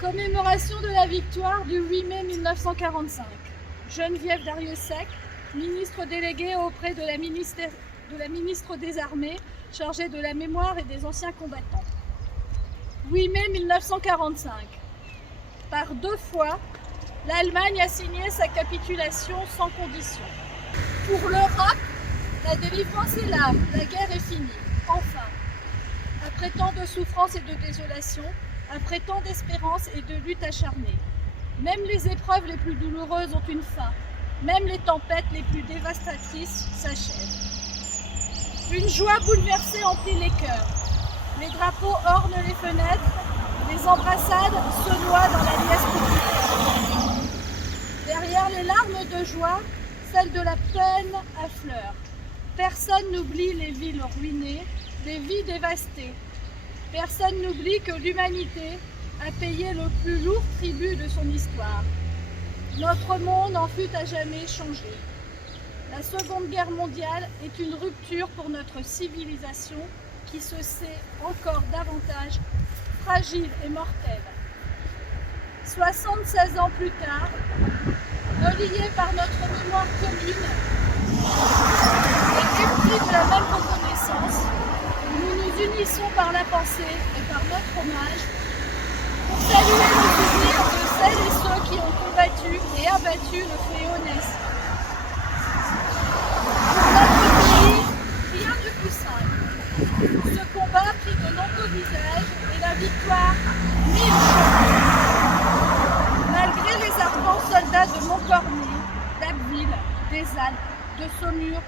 Commémoration de la victoire du 8 mai 1945. Geneviève Darrieussecq, ministre déléguée auprès de la ministre des Armées, chargée de la mémoire et des anciens combattants. 8 mai 1945. Par 2 fois, l'Allemagne a signé sa capitulation sans condition. Pour l'Europe, la délivrance est là, la guerre est finie, enfin. Après tant de souffrance et de désolation, après tant d'espérance et de lutte acharnée. Même les épreuves les plus douloureuses ont une fin. Même les tempêtes les plus dévastatrices s'achèvent. Une joie bouleversée emplit les cœurs. Les drapeaux ornent les fenêtres. Les embrassades se noient dans la liesse populaire. Derrière les larmes de joie, celles de la peine affleurent. Personne n'oublie les villes ruinées, les vies dévastées. Personne n'oublie que l'humanité a payé le plus lourd tribut de son histoire. Notre monde en fut à jamais changé. La Seconde Guerre mondiale est une rupture pour notre civilisation qui se sait encore davantage fragile et mortelle. 76 ans plus tard, reliés par notre mémoire commune et épris de la même reconnaissance, nous nous unissons par la pensée et par notre hommage pour saluer le souvenir de celles et ceux qui ont combattu et abattu le fléau nazi. Pour notre pays, rien de plus simple. Ce combat pris de nombreux visages et la victoire mille fois. Malgré les ardents soldats de Montcornet, d'Abbeville, des Alpes, de Saumur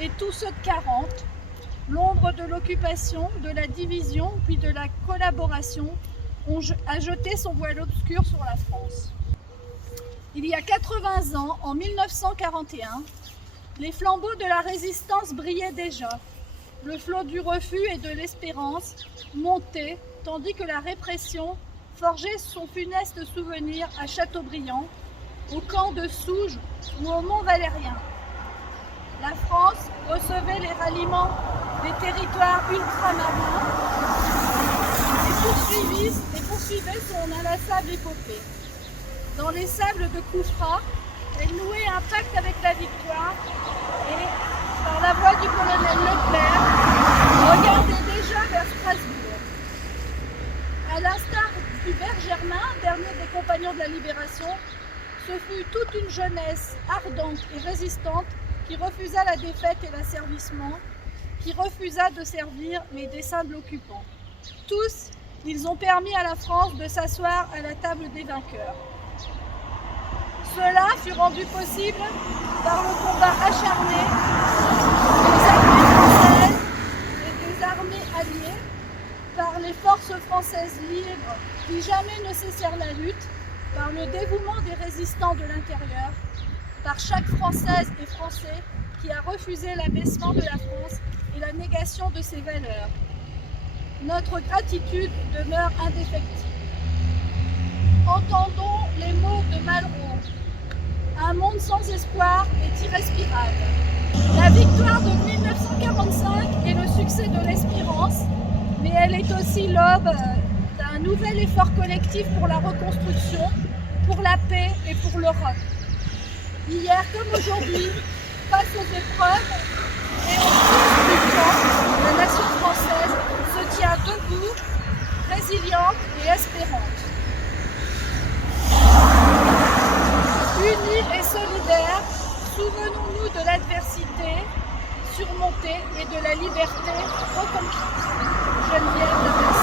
et tous ceux de 40, l'ombre de l'occupation, de la division puis de la collaboration a jeté son voile obscur sur la France. Il y a 80 ans, en 1941, les flambeaux de la résistance brillaient déjà. Le flot du refus et de l'espérance montait, tandis que la répression forgeait son funeste souvenir à Châteaubriand, au camp de Souges ou au Mont-Valérien. La France recevait les ralliements des territoires ultramarins et poursuivait son inlassable épopée. Dans les sables de Koufra, elle nouait un pacte avec la victoire et, par la voix du colonel Leclerc, regardait déjà vers Strasbourg. À l'instar d'Hubert Germain, dernier des compagnons de la Libération, ce fut toute une jeunesse ardente et résistante qui refusa la défaite et l'asservissement, qui refusa de servir les desseins de l'occupant. Tous, ils ont permis à la France de s'asseoir à la table des vainqueurs. Cela fut rendu possible par le combat acharné des armées françaises et des armées alliées, par les forces françaises libres qui jamais ne cessèrent la lutte, par le dévouement des résistants de l'intérieur, par chaque Française et Français qui a refusé l'abaissement de la France et la négation de ses valeurs. Notre gratitude demeure indéfectible. Entendons les mots de Malraux. Un monde sans espoir est irrespirable. La victoire de 1945 est le succès de l'espérance, mais elle est aussi l'aube d'un nouvel effort collectif pour la reconstruction, pour la paix et pour l'Europe. Hier comme aujourd'hui, face aux épreuves et aux crises du temps, la nation française se tient debout, résiliente et espérante. Unis et solidaires, souvenons-nous de l'adversité surmontée et de la liberté reconquise. Geneviève Darrieussecq.